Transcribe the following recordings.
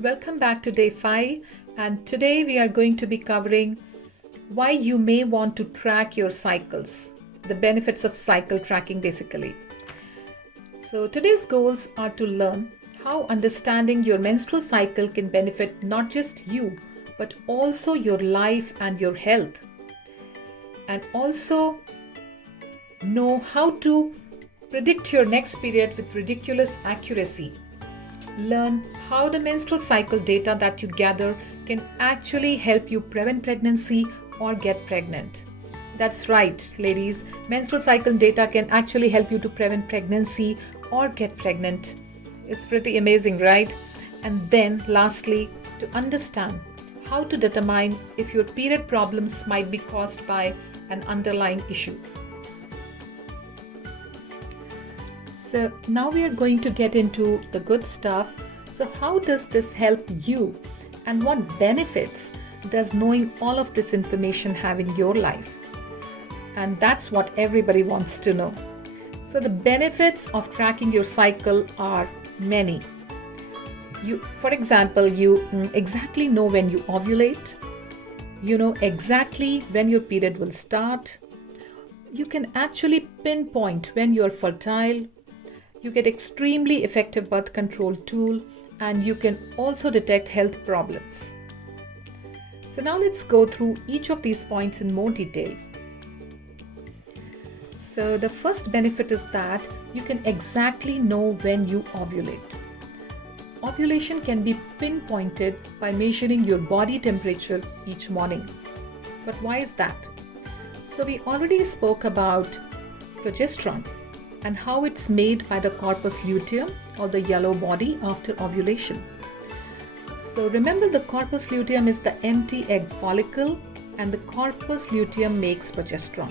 Welcome back to day 5, and today we are going to be covering why you may want to track your cycles, the benefits of cycle tracking basically. So, today's goals are to learn how understanding your menstrual cycle can benefit not just you but also your life and your health, and also know how to predict your next period with ridiculous accuracy. Learn how the menstrual cycle data that you gather can actually help you prevent pregnancy or get pregnant. That's right, ladies. Menstrual cycle data can actually help you to prevent pregnancy or get pregnant. It's pretty amazing, right? And then, lastly, to understand how to determine if your period problems might be caused by an underlying issue. So now we are going to get into the good stuff. So how does this help you, and what benefits does knowing all of this information have in your life? And that's what everybody wants to know. So the benefits of tracking your cycle are many. For example, you exactly know when you ovulate. You know exactly when your period will start. You can actually pinpoint when you are fertile. You get extremely effective birth control tool, and you can also detect health problems. So now let's go through each of these points in more detail. So the first benefit is that you can exactly know when you ovulate. Ovulation can be pinpointed by measuring your body temperature each morning. But why is that? So we already spoke about progesterone and how it's made by the corpus luteum, or the yellow body, after ovulation. So remember, the corpus luteum is the empty egg follicle, and the corpus luteum makes progesterone.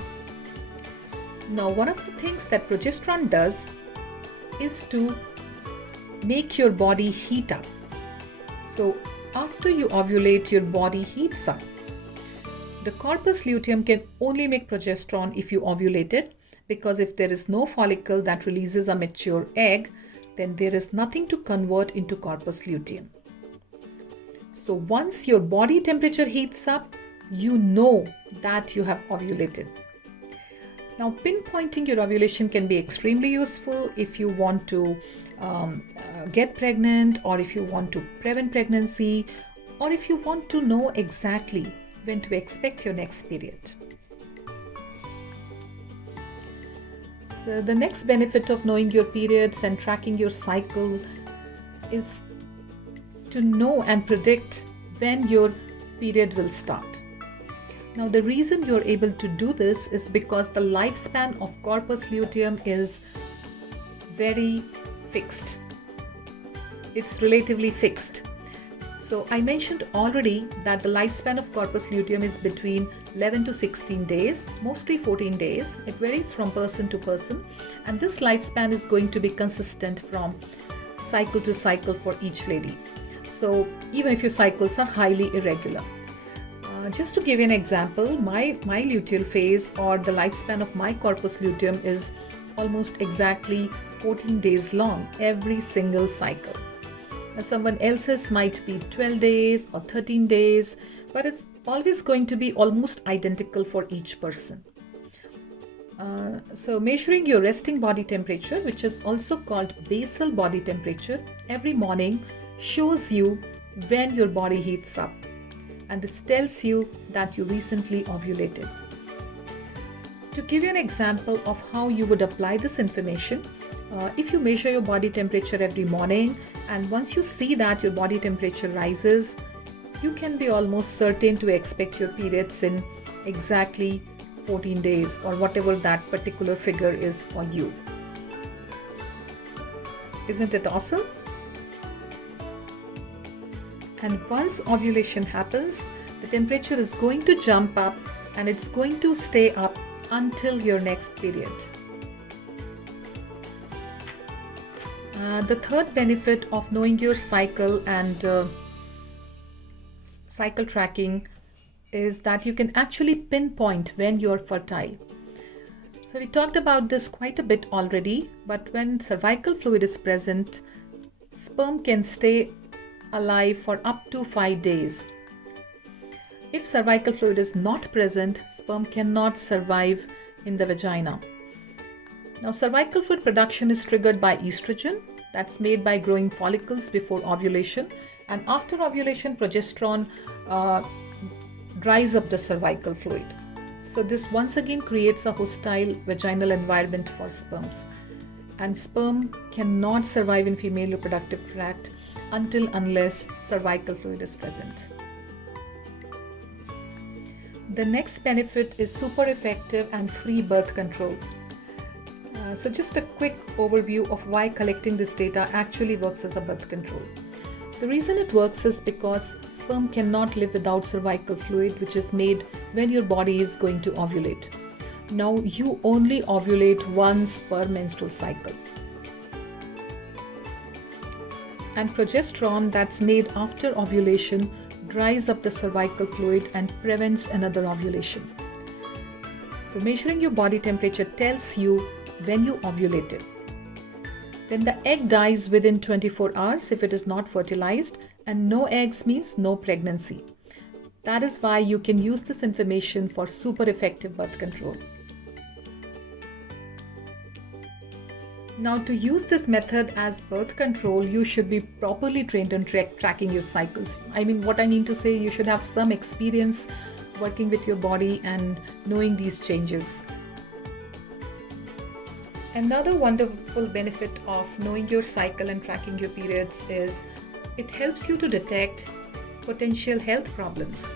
Now, one of the things that progesterone does is to make your body heat up. So after you ovulate, your body heats up. The corpus luteum can only make progesterone if you ovulated, because if there is no follicle that releases a mature egg, then there is nothing to convert into corpus luteum. So once your body temperature heats up, you know that you have ovulated. Now, pinpointing your ovulation can be extremely useful if you want to get pregnant, or if you want to prevent pregnancy, or if you want to know exactly when to expect your next period. So the next benefit of knowing your periods and tracking your cycle is to know and predict when your period will start. Now, the reason you're able to do this is because the lifespan of corpus luteum is very fixed. It's relatively fixed. So I mentioned already that the lifespan of corpus luteum is between 11 to 16 days, mostly 14 days. It varies from person to person, and this lifespan is going to be consistent from cycle to cycle for each lady. So even if your cycles are highly irregular. Just to give you an example, my luteal phase, or the lifespan of my corpus luteum, is almost exactly 14 days long every single cycle. Someone else's might be 12 days or 13 days, but it's always going to be almost identical for each person. So measuring your resting body temperature, which is also called basal body temperature, every morning shows you when your body heats up, and this tells you that you recently ovulated. To give you an example of how you would apply this information, if you measure your body temperature every morning, and once you see that your body temperature rises, you can be almost certain to expect your periods in exactly 14 days, or whatever that particular figure is for you. Isn't it awesome? And once ovulation happens, the temperature is going to jump up, and it's going to stay up until your next period. The third benefit of knowing your cycle and cycle tracking is that you can actually pinpoint when you're fertile. So we talked about this quite a bit already, but when cervical fluid is present, sperm can stay alive for up to 5 days. If cervical fluid is not present, sperm cannot survive in the vagina. Now, cervical fluid production is triggered by estrogen that's made by growing follicles before ovulation, and after ovulation, progesterone dries up the cervical fluid. So this once again creates a hostile vaginal environment for sperms, and sperm cannot survive in female reproductive tract unless cervical fluid is present. The next benefit is super effective and free birth control. So just a quick overview of why collecting this data actually works as a birth control. The reason it works is because sperm cannot live without cervical fluid, which is made when your body is going to ovulate. Now, you only ovulate once per menstrual cycle. And progesterone that's made after ovulation dries up the cervical fluid and prevents another ovulation. So measuring your body temperature tells you when you ovulated. Then the egg dies within 24 hours if it is not fertilized, and no eggs means no pregnancy. That is why you can use this information for super effective birth control. Now, to use this method as birth control, you should be properly trained on tracking your cycles. What I mean to say, you should have some experience working with your body and knowing these changes. Another wonderful benefit of knowing your cycle and tracking your periods is it helps you to detect potential health problems.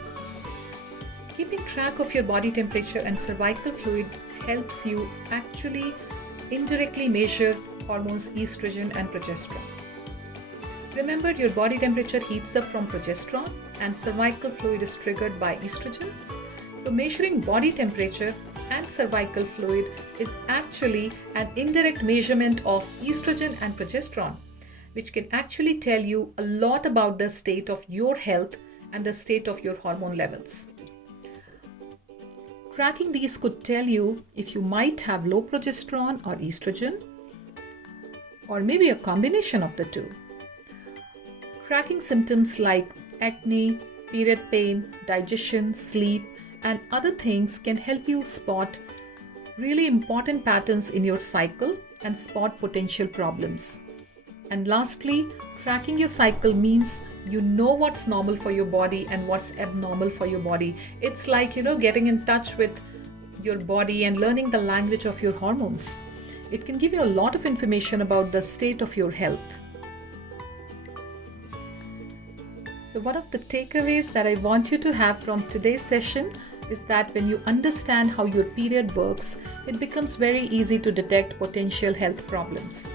Keeping track of your body temperature and cervical fluid helps you actually indirectly measure hormones estrogen and progesterone. Remember, your body temperature heats up from progesterone and cervical fluid is triggered by estrogen. So measuring body temperature and cervical fluid is actually an indirect measurement of estrogen and progesterone, which can actually tell you a lot about the state of your health and the state of your hormone levels. Tracking these could tell you if you might have low progesterone or estrogen, or maybe a combination of the two. Tracking symptoms like acne, period pain, digestion, sleep, and other things can help you spot really important patterns in your cycle and spot potential problems. And lastly, tracking your cycle means you know what's normal for your body and what's abnormal for your body. It's like, getting in touch with your body and learning the language of your hormones. It can give you a lot of information about the state of your health. So one of the takeaways that I want you to have from today's session is that when you understand how your period works, it becomes very easy to detect potential health problems.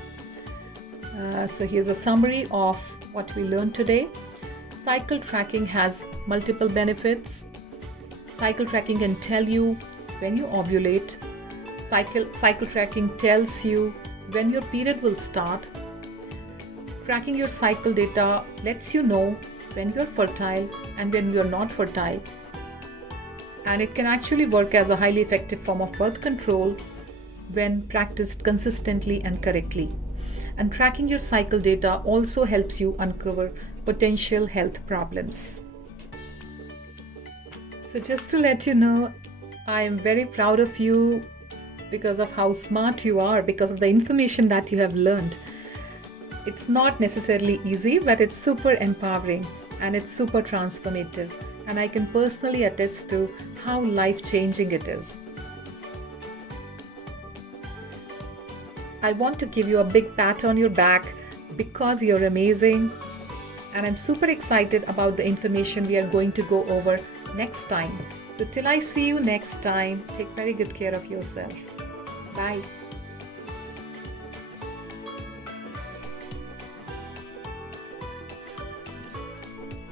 So here's a summary of what we learned today. Cycle tracking has multiple benefits. Cycle tracking can tell you when you ovulate. Cycle tracking tells you when your period will start. Tracking your cycle data lets you know when you're fertile and when you're not fertile. And it can actually work as a highly effective form of birth control when practiced consistently and correctly. And tracking your cycle data also helps you uncover potential health problems. So just to let you know, I am very proud of you because of how smart you are, because of the information that you have learned. It's not necessarily easy, but it's super empowering and it's super transformative. And I can personally attest to how life-changing it is. I want to give you a big pat on your back because you're amazing. And I'm super excited about the information we are going to go over next time. So till I see you next time, take very good care of yourself. Bye.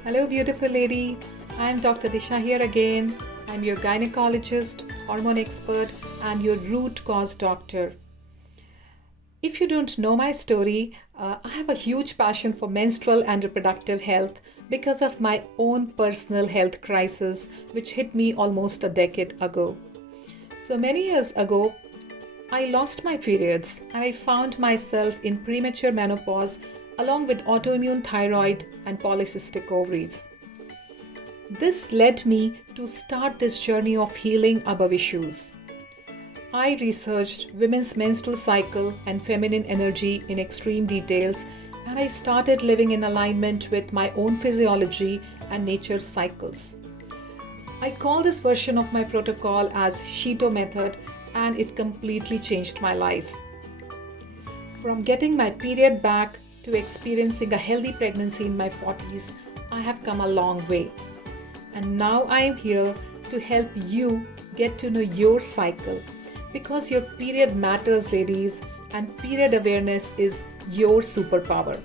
Hello, beautiful lady. I'm Dr. Disha here again. I'm your gynecologist, hormone expert, and your root cause doctor. If you don't know my story, I have a huge passion for menstrual and reproductive health because of my own personal health crisis, which hit me almost a decade ago. So many years ago, I lost my periods and I found myself in premature menopause along with autoimmune thyroid and polycystic ovaries. This led me to start this journey of healing above issues. I researched women's menstrual cycle and feminine energy in extreme details, and I started living in alignment with my own physiology and nature's cycles. I call this version of my protocol as Shito method, and it completely changed my life. From getting my period back to experiencing a healthy pregnancy in my 40s, I have come a long way. And now I am here to help you get to know your cycle, because your period matters, ladies, and period awareness is your superpower.